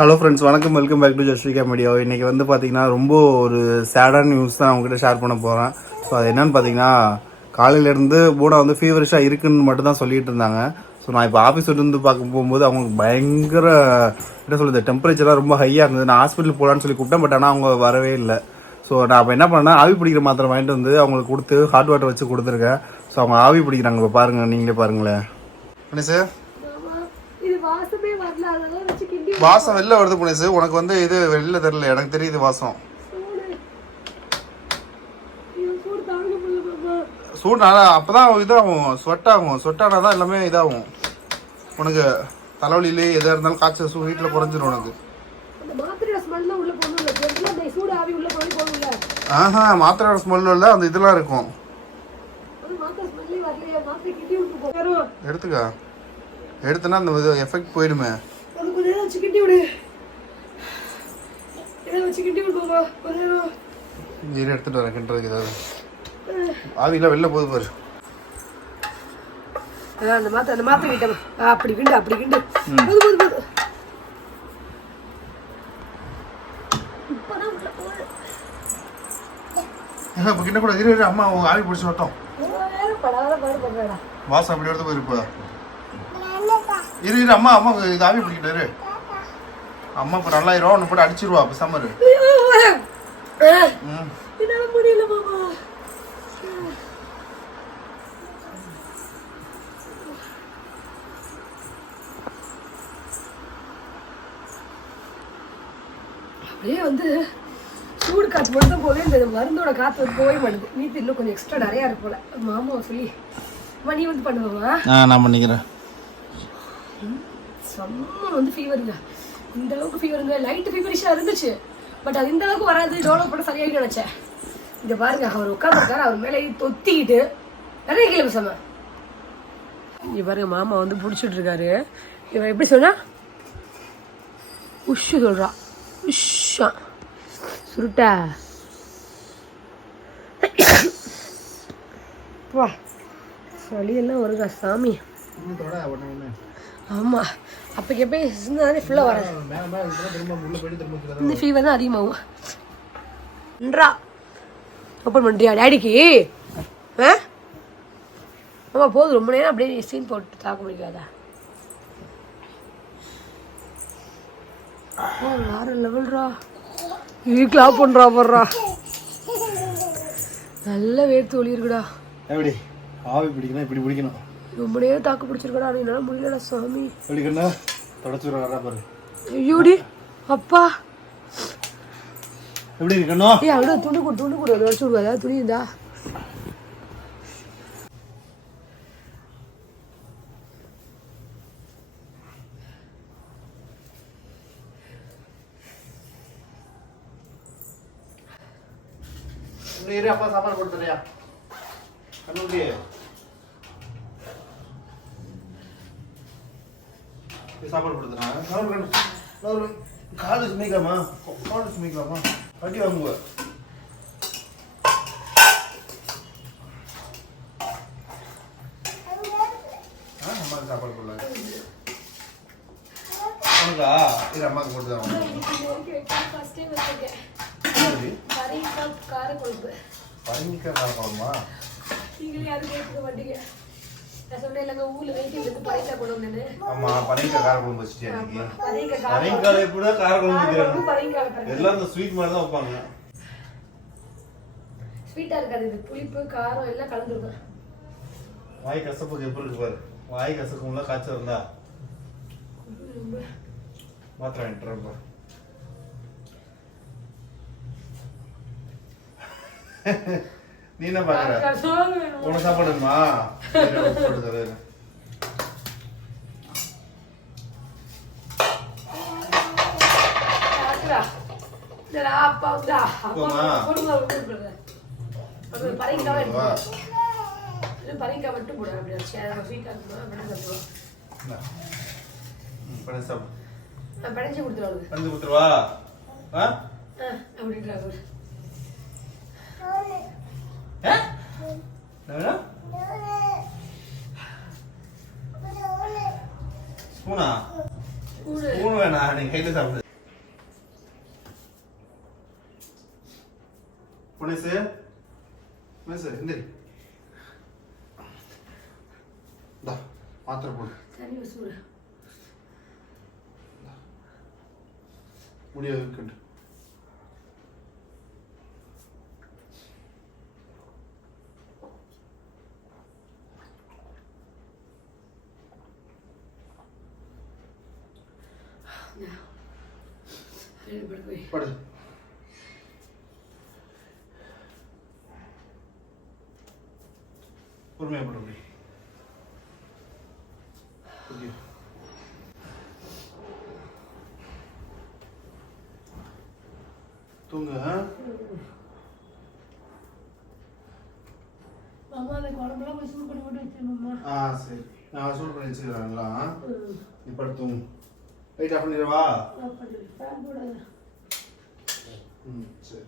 Hello friends வணக்கம். Welcome back to Justica media இன்னைக்கு வந்து பார்த்தீங்கன்னா ரொம்ப ஒரு சேடான நியூஸ் தான் உங்ககிட்ட ஷேர் பண்ண போகிறேன் ஸோ அது என்னன்னு பார்த்தீங்கன்னா காலையிலேருந்து பூனா வந்து ஃபீவரிஷாக இருக்குன்னு மட்டும் தான் சொல்லிட்டு இருந்தாங்க. ஸோ நான் இப்போ ஆஃபீஸ் இருந்து பார்க்க போகும்போது அவங்களுக்கு பயங்கர என்ன சொல்றது டெம்பரேச்சர்லாம் ரொம்ப ஹையாக இருந்தது. நான் ஹாஸ்பிட்டல் போகலான்னு சொல்லி கூப்பிட்டேன் பட் ஆனால் அவங்க வரவே இல்லை. ஸோ நான் அப்போ என்ன பண்ணேன் ஆவி பிடிக்கிற மாத்திரை வாங்கிட்டு வந்து அவங்களுக்கு கொடுத்து ஹாட் வாட்டர் வச்சு கொடுத்துருக்கேன். ஸோ அவங்க ஆவி பிடிக்கிறாங்க இப்போ பாருங்க நீங்களே பாருங்களேன். சார் வாசமே வெளில வருது புனேசு. உனக்கு வந்து இது வெளில தெரியல. எனக்கு தெரியுது வாசம். சூடு மாமா சூடுனால அப்பதான் இதாகும். ஸ்வெட் ஆகும். ஸ்வெட் ஆனால் தான் எல்லாமே இதாகும். உனக்கு தலைவலியிலே எதாக இருந்தாலும் காய்ச்சல் சூ வீட்டில் குறைஞ்சிரும் உனக்கு. தான் ஆஹா மாத்திரையோட ஸ்மெல் இல்லை. அந்த இதெல்லாம் இருக்கும். எடுத்துக்கா. எடுத்தனா அந்த எஃபெக்ட் போயிடுமே. நேரம் வச்சு கிண்டி விடு. இதை வச்சு கிண்டி விடு மாமா. கொஞ்ச நேரம். இரு எடுத்துட்டு வரேன் கிண்டுறதுக்கு ஏதாவது. ஆவிலாம் வெளில போகுது பாரு. அந்த மாத்திரை அந்த மாத்திரை கிட்ட அப்படி கிண்டு அப்படி கிண்டு. போது போது போது. இப்போ கிண்ட கூட இரு அம்மா உங்க ஆவி பிடிச்சி வரட்டும். வாசம் அப்படி எடுத்து போயிருப்பா இரு இரு அம்மா அம்மா இது ஆவி பிடிக்கிட்டு இரு. அம்மா இப்போ நல்லாயிரும் ஒன்று போட்டு அடிச்சிருவா இப்போ சம்மரு. என்னால முடியல மாமா. அப்படியே வந்து சூடு காற்று மட்டும் தான் போவே இந்த மருந்தோட காற்று வந்து போகவே மாட்டேது. நீத்து இன்னும் கொஞ்சம் எக்ஸ்ட்ரா நிறையா இருக்கு போல. மாமாவை சொல்லி அம்மா நீ வந்து பண்ணுவாமா நான் பண்ணிக்கிறேன். செம்ம வந்து ஃபீவருங்க இந்த அளவுக்கு ஃபீவருங்க லைட் ஃபீவரிஷாக இருந்துச்சு. பட் அது இந்த அளவுக்கு வராது. டெவலப் பண்ண சரியாகி நினச்சேன். இங்க பாருங்க அவர் உட்காந்துருக்காரு அவர் மேலே தொத்திக்கிட்டு நிறைய கீழே பேசாம இங்க பாருங்க மாமா வந்து பிடிச்சிட்டு இருக்காரு. இவன் எப்படி சொன்னா? உஷு சொல்றா. உஷா சுருட்டா. வா. சளியெல்லாம் வருதா சாமி? ஆமா. அப்போக்கு எப்போ இருந்தாலே ஃபுல்லாக வராது. இந்த ஃபீவர் தான் அதிகமாகும். நன்றா. ஓப்பன் பண்ணுறியா டேடிக்கு? ஆ? ஆமா போதும் ரொம்ப நேரம் அப்படியே சீன் போட்டு தாக்க முடியாதா வேற லெவல்ரா வீக்கில் பண்ணுறா போடுறா நல்ல வேர்த்து ஒளி இருக்குடா. எப்படி? ஆவி பிடிக்கணும் இப்படி பிடிக்கணும். ரொம்ப நேரம் தாக்கு பிடிச்சிருக்கடா என்னால் முடியலடா சாமி. எப்படி கண்ணா தொடச்சு வரா பாரு. ஐயோடி அப்பா. எப்படி இருக்கணும் ஏய் அவ்வளோ துண்டு கொடு கொடு விடுவா ஏதாவது துணி இருந்தா. இரு அப்பா சாப்பாடு கொடுத்துறியா கண்ணுக்கு சாப்பாடு கொடுத்துறேன் காலு சுமிக்கலாமா காலு சுமிக்கலாமா வட்டி வாங்குவ ஆ, அம்மாக்கு சாப்பாடு போடலாம் உனக்கா இரு அம்மாக்கு போட்டு தான் பரங்கிக்காய் காரக்குழம்பா நீங்களே அது கேட்க மாட்டீங்க. ஆமா பரங்கிக்காய் காரக்குழம்பு வச்சுட்டியா இன்னைக்கு பரங்கிக்காய் எப்படி காரக்குழம்பு வைக்கிறாங்க? எல்லாம் இந்த ஸ்வீட் மாதிரி தான் வைப்பாங்க. ஸ்வீட்டா இருக்காது இது புளிப்பு காரம் எல்லாம் கலந்துருக்கும். வாய் கசப்புக்கு எப்படி இருக்கு பாரு. வாய் கசக்கும்ல காய்ச்சல் இருந்தா. மாத்திரம் வாங்கிட்டு நீ என்ன பாக்குற உனக்கு சாப்பாடு வேணுமா? சரி, உனக்கு போட்டு தரேன். படைச்சு கொடுத்துருவா ஆ? அப்படின்றாங்க? ஸ்பூனா ஸ்பூனு வேணாம் நீ கையில சாப்பிடு புனேசு புனேசு இந்த இந்தா மாத்திரை போடு தண்ணி வசூடு படு பொறுமையா படு அப்படி ஓகே தூங்க ஆ? சரி நான் சூடு பண்ணி வச்சுக்கிறாங்களா நீ படுத்து தூங்கு லைட் ஆஃப் பண்ணிடுவா ம் சரி